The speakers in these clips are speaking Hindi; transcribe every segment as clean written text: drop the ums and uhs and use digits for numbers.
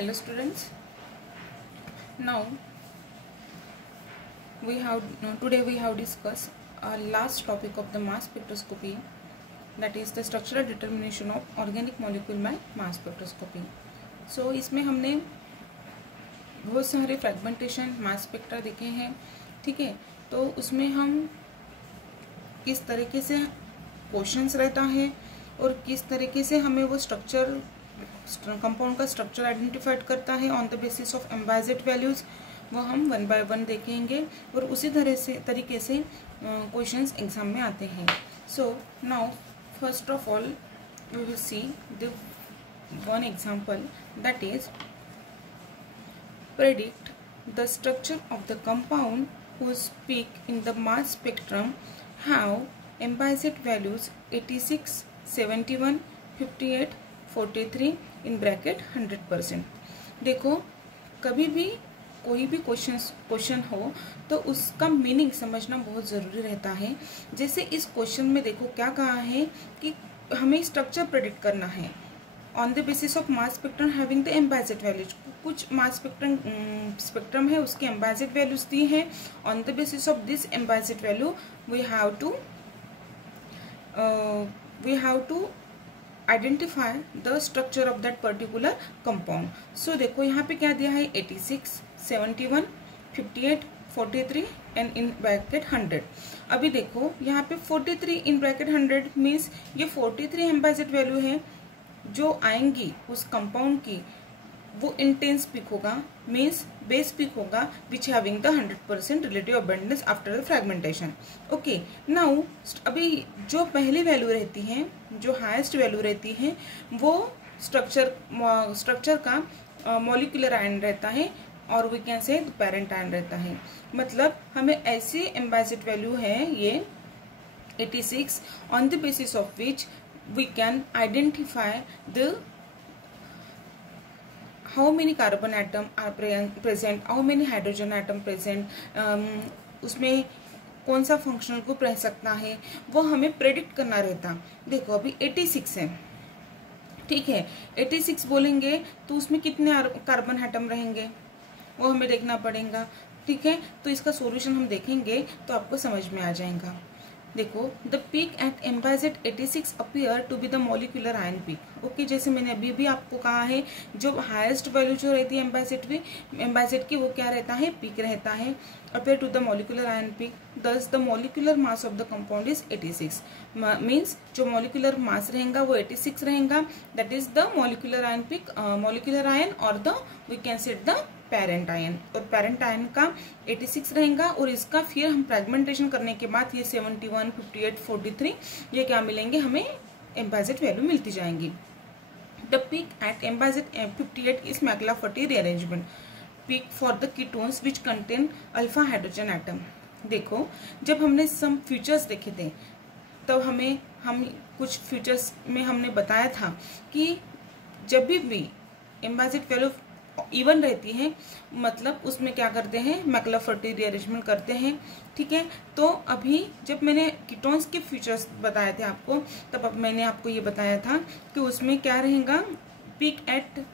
Hello students. Now today we have discussed our last topic of the mass spectroscopy, that is the structural determination of organic molecule by mass spectroscopy. So इसमें हमने बहुत सारे फ्रेगमेंटेशन मास स्पेक्ट्रा देखे हैं, ठीक है। तो उसमें हम किस तरीके से क्वेश्चंस रहता है और किस तरीके से हमें वो स्ट्रक्चर कंपाउंड का स्ट्रक्चर आइडेंटिफाइड करता है on the basis of m by z values, वो हम वन बाय वन देखेंगे और उसी तरीके से क्वेश्चंस एग्जाम में आते हैं। So now first of all we will see the one example, that is predict the structure of the compound whose peak in the mass spectrum have Embized values 86, 71, 58, 43 in bracket 100%। देखो, कभी भी कोई भी क्वेश्चन हो तो उसका मीनिंग समझना बहुत ज़रूरी रहता है। जैसे इस क्वेश्चन में देखो क्या कहा है कि हमें स्ट्रक्चर प्रेडिक्ट करना है on the basis of mass spectrum having the m by z values. कुछ मास स्पेक्ट्रम है, उसके एम्बाइजेड वैल्यूज दी है। On the basis of this m by z value we have to identify the structure of that particular compound. So देखो यहाँ पे क्या दिया है, 86, 71, 58, 43 एंड इन ब्रैकेट 100। अभी देखो यहाँ पे 43 इन ब्रैकेट 100 मीन्स ये 43 एम्बाइजेड वैल्यू है जो आएंगी उस कंपाउंड की, वो इंटेंस पिक होगा, मीन्स बेस पिक होगा विच having the 100% relative abundance after the fragmentation. Okay, now अभी जो पहली वैल्यू रहती है, जो हाईएस्ट वैल्यू रहती है, वो स्ट्रक्चर का मॉलिक्यूलर आयन रहता है और we can say parent ion रहता है। मतलब हमें ऐसी एम्बाइजेड वैल्यू है ये 86 on the basis of which we can identify the how many carbon atom are present, how many hydrogen atom present, उसमें कौन सा फंक्शनल ग्रुप रह सकता है, वो हमें प्रेडिक्ट करना रहता। देखो अभी 86 है, ठीक है, 86 बोलेंगे तो उसमें कितने कार्बन एटम रहेंगे वो हमें देखना पड़ेगा, ठीक है। तो इसका सॉल्यूशन हम देखेंगे तो आपको समझ में आ जाएगा। देखो, the peak at m by z 86 appear to be the molecular ion peak. Okay, जैसे मैंने अभी भी आपको कहा है, जो हाईएस्ट वैल्यू जो रहती है एम्बाइजेड की, वो क्या रहता है, पीक रहता है, appear to the molecular ion peak. Thus the molecular mass of the compound is 86, means जो मॉलिक्यूलर मास रहेगा वो 86 रहेगा, that is the molecular ion peak, molecular ion और the we can set the parent ion, और पेरेंट आयन का 86 रहेगा। और इसका फिर हम फ्रेगमेंटेशन करने के बाद ये 71, 58, 43 ये क्या मिलेंगे, हमें एम्बाइजेड वैल्यू मिलती जाएंगी। The peak at m by z 58 is McLafferty rearrangement peak for the ketones which contain alpha hydrogen atom. देखो, जब हमने सम फीचर्स देखे थे तब हम कुछ फीचर्स में हमने बताया था कि जब भी एम्बाइजेड वैल्यू इवन रहती है, मतलब उसमें क्या करते हैं, मैक्लाफर्टी रीअरेंजमेंट करते हैं, ठीक है। तो अभी जब मैंने कीटोन्स के फीचर्स बताए थे आपको, तब अब मैंने आपको ये बताया था कि उसमें क्या रहेगा, peak at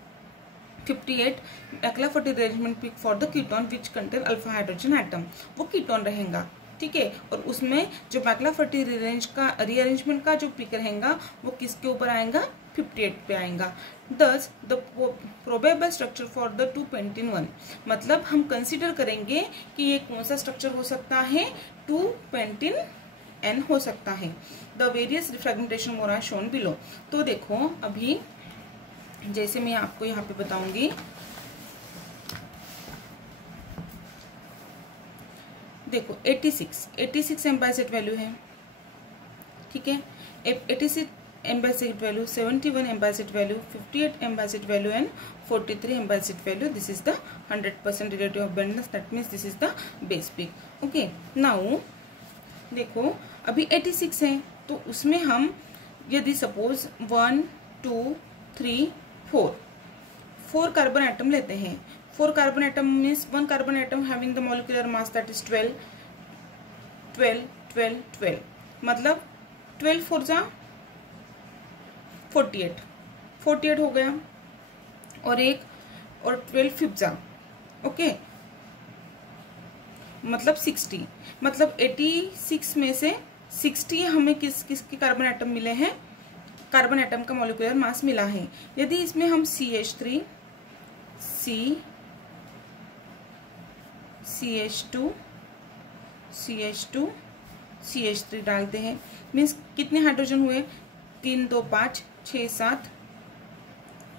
58 McLafferty rearrangement peak for the ketone which contain alpha hydrogen atom, वो कीटोन रहेगा, ठीक है। और उसमें जो मैक्लाफर्टी रीअरेंजमेंट का जो पीक रहेगा वो किसके ऊपर आएगा, 58 पे आएगा। दस the probable structure for the 2 pentane 1, मतलब हम कंसिडर करेंगे कि ये कौन सा स्ट्रक्चर हो सकता है, 2 पेंटेन N हो सकता है। The various fragmentation more are shown below. तो देखो अभी जैसे मैं आपको यहाँ पे बताऊंगी, देखो 86 एम्बाइजेड वैल्यू है, ठीक है। 86 m by z value, 71 m by z value, 58 m by z value and 43 m by z value. This is the 100% relative abundance, that means this is the base peak. Okay, now देखो अभी 86 है तो उसमें हम यदि सपोज 1, 2, 3, 4 कार्बन एटम लेते हैं, 4 carbon atom means 1 carbon atom having the molecular mass that is 12, 12, 12, 12, मतलब 12 4 जा 48 हो गया। और एक और 12 फिफ्जा, ओके, मतलब 60, मतलब 86 में से 60 हमें किसके कार्बन एटम मिले हैं, कार्बन एटम का मॉलिक्यूलर मास मिला है। यदि इसमें हम CH3 CH2 CH2 CH3 डालते हैं, मीन्स कितने हाइड्रोजन हुए, 3 2 5 6 7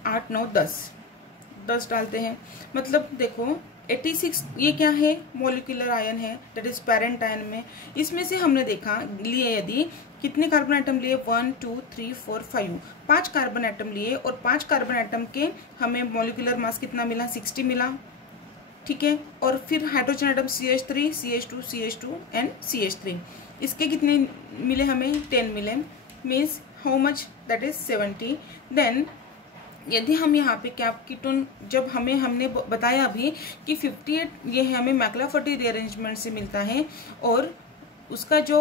8 9 10 डालते हैं। मतलब देखो 86 ये क्या है, मॉलिक्यूलर आयन है, दैट इज पेरेंट आयन में। इसमें से हमने देखा लिए यदि कितने कार्बन एटम लिए, 1 2 3 4 5, 5 कार्बन एटम लिए और 5 कार्बन एटम के हमें मॉलिक्यूलर मास कितना मिला, 60 मिला, ठीक है। और फिर hydrogen atom CH3 CH2 CH2 and CH3, इसके कितने मिले हमें, 10 मिले, means how much, that is 70। Then यदि हम यहाँ पे क्या कीटोन, जब हमने बताया अभी कि 58 ये है हमें मैक्लाफर्टी रीअरेंजमेंट से मिलता है, और उसका जो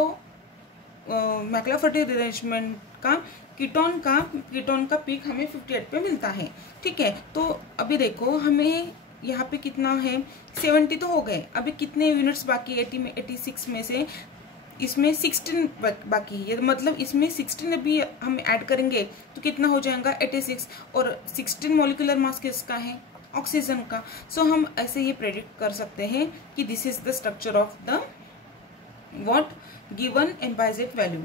मैक्लाफर्टी रीअरेंजमेंट का कीटोन का पीक हमें 58 पे मिलता है, ठीक है। तो अभी देखो हमें यहाँ पे कितना है, 70 तो हो गए, अभी कितने यूनिट्स बाकी है, 86 में से इसमें 16 बाकी है, मतलब इसमें 16 अभी हम ऐड करेंगे तो कितना हो जाएगा 86, और 16 मॉलिक्यूलर मास किसका है, ऑक्सीजन का। सो हम ऐसे ये प्रेडिक्ट कर सकते हैं कि this is the structure of the what given m by z value,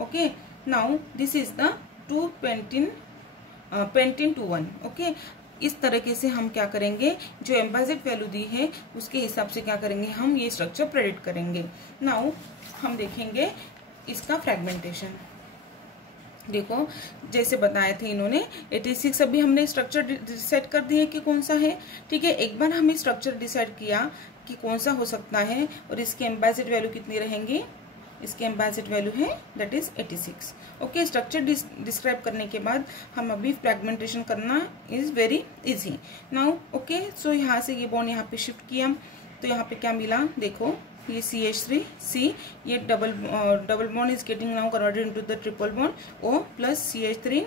okay. Now this is the 2 pentene 2 1, okay. इस तरीके से हम क्या करेंगे, जो एम्बाइजेट वैल्यू दी है उसके हिसाब से क्या करेंगे, हम ये स्ट्रक्चर प्रेडिक्ट करेंगे। नाउ हम देखेंगे इसका फ्रेगमेंटेशन। देखो जैसे बताए थे इन्होंने 86, अभी हमने स्ट्रक्चर डिसाइड कर दिए कि कौन सा है, ठीक है। एक बार हमें स्ट्रक्चर डिसाइड किया कि कौन सा हो सकता है और इसकी एम्बाइजेट वैल्यू कितनी रहेंगी, इसकी एम्बाइजेट वैल्यू है that is 86, okay. Structure describe करने के बाद हम अभी फ्रेगमेंटेशन करना is very easy now, okay. So यहाँ से ये बॉन्ड यहाँ पे शिफ्ट किया तो यहाँ पे क्या मिला, देखो ये CH3 C, ये double bond is getting now converted into the triple bond O plus CH3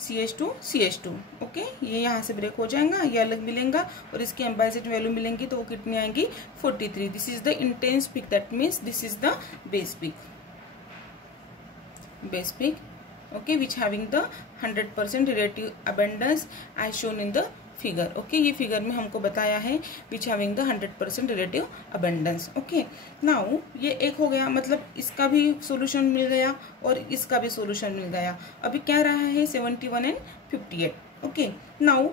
CH2 CH2, okay. ये यहाँ से ब्रेक हो जाएगा, ये अलग मिलेगा और इसकी एम्बाइजेट वैल्यू मिलेंगी तो वो कितनी आएंगी 43। This is the intense peak, that means this is the base peak, okay, which having the 100% relative abundance as shown in the figure, okay. ये फिगर में हमको बताया है which having the 100% relative abundance, okay. Now ये एक हो गया, मतलब इसका भी सॉल्यूशन मिल गया और इसका भी सॉल्यूशन मिल गया। अभी क्या रहा है 71 एंड 58, ओके। नाउ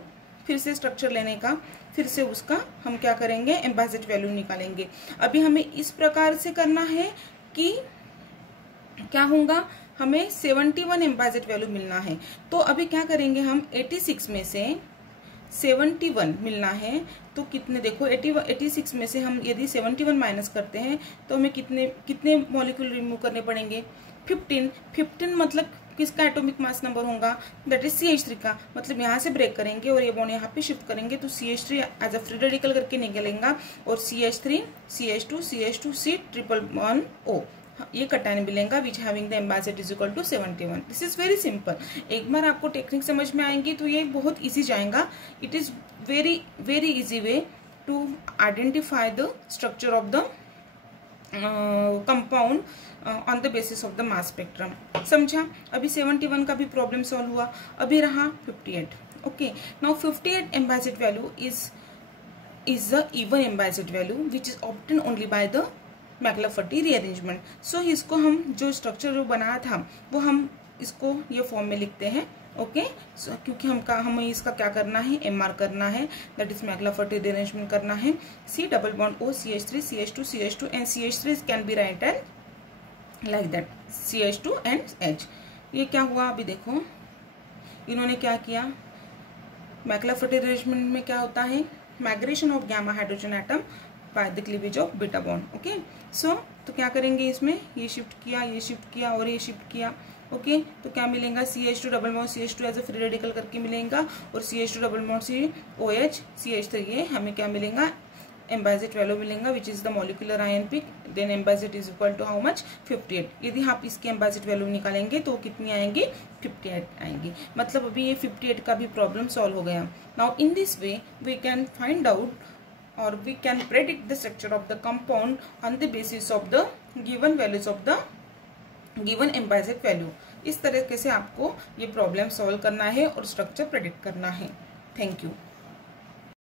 फिर से स्ट्रक्चर लेने का, फिर से उसका हम क्या करेंगे, एम्बाइजेट वैल्यू निकालेंगे। अभी हमें इस प्रकार से करना है कि क्या होगा, हमें 71 एम्बाइजेट वैल्यू मिलना है। तो अभी क्या करेंगे, हम 86 में से 71 मिलना है तो कितने, देखो 86 में से हम यदि 71 माइनस करते हैं तो हमें कितने मॉलिक्यूल रिमूव करने पड़ेंगे, 15 मतलब किसका एटॉमिक मास नंबर होगा, दैट इज CH3 का। मतलब यहाँ से ब्रेक करेंगे और ये बॉन्ड यहाँ पे शिफ्ट करेंगे तो CH3 as a free radical करके निकलेगा और CH3 CH2 CH2 C triple bond O, ये कटायन मिलेगा which having the m by z is equal to 71। This is very simple. एक बार आपको टेक्निक समझ में आएंगी तो ये बहुत इजी जाएगा। It is very very easy way to identify the structure of the compound on the basis of the mass spectrum, समझा। अभी 71 का भी प्रॉब्लम सॉल्व हुआ। अभी रहा 58, okay. Now 58 m by z value is the even m by z value which is obtain only by the McLafferty rearrangement. So इसको हम जो स्ट्रक्चर जो बनाया था वो हम इसको ये फॉर्म में लिखते हैं, ओके। क्योंकि हमें इसका क्या करना है, MR करना है, दैट इज मैक्लाफर्टी रीअरेंजमेंट करना है। C double bond O CH3 CH2 CH2 and CH3 can be righted like that, CH2 and H। ये क्या हुआ, अभी देखो इन्होंने क्या किया, मैक्लाफर्टी रीअरेंजमेंट में क्या होता है, migration of gamma hydrogen atom by the cleavage of beta bond, okay. So तो क्या करेंगे, इसमें ये शिफ्ट किया और ये शिफ्ट किया, ओके। तो क्या मिलेगा, CH2 double bond CH2 as a free radical करके मिलेगा और CH2 double bond OH CH3, ये हमें क्या मिलेगा एम्बाइजेट वैल्यू मिलेगा which is the molecular ion peak, then m by z is equal to how much 58। यदि आप इसकी एम्बाइजेट वैल्यू निकालेंगे तो कितनी आएंगी 58 आएंगी। मतलब अभी ये 58 का भी प्रॉब्लम सॉल्व हो गया। Now in this way we can find out or we can predict the structure of the compound on the basis of the given values of the given m by z value. इस तरीके से आपको ये प्रॉब्लम सॉल्व करना है और स्ट्रक्चर प्रेडिक्ट करना है। Thank you.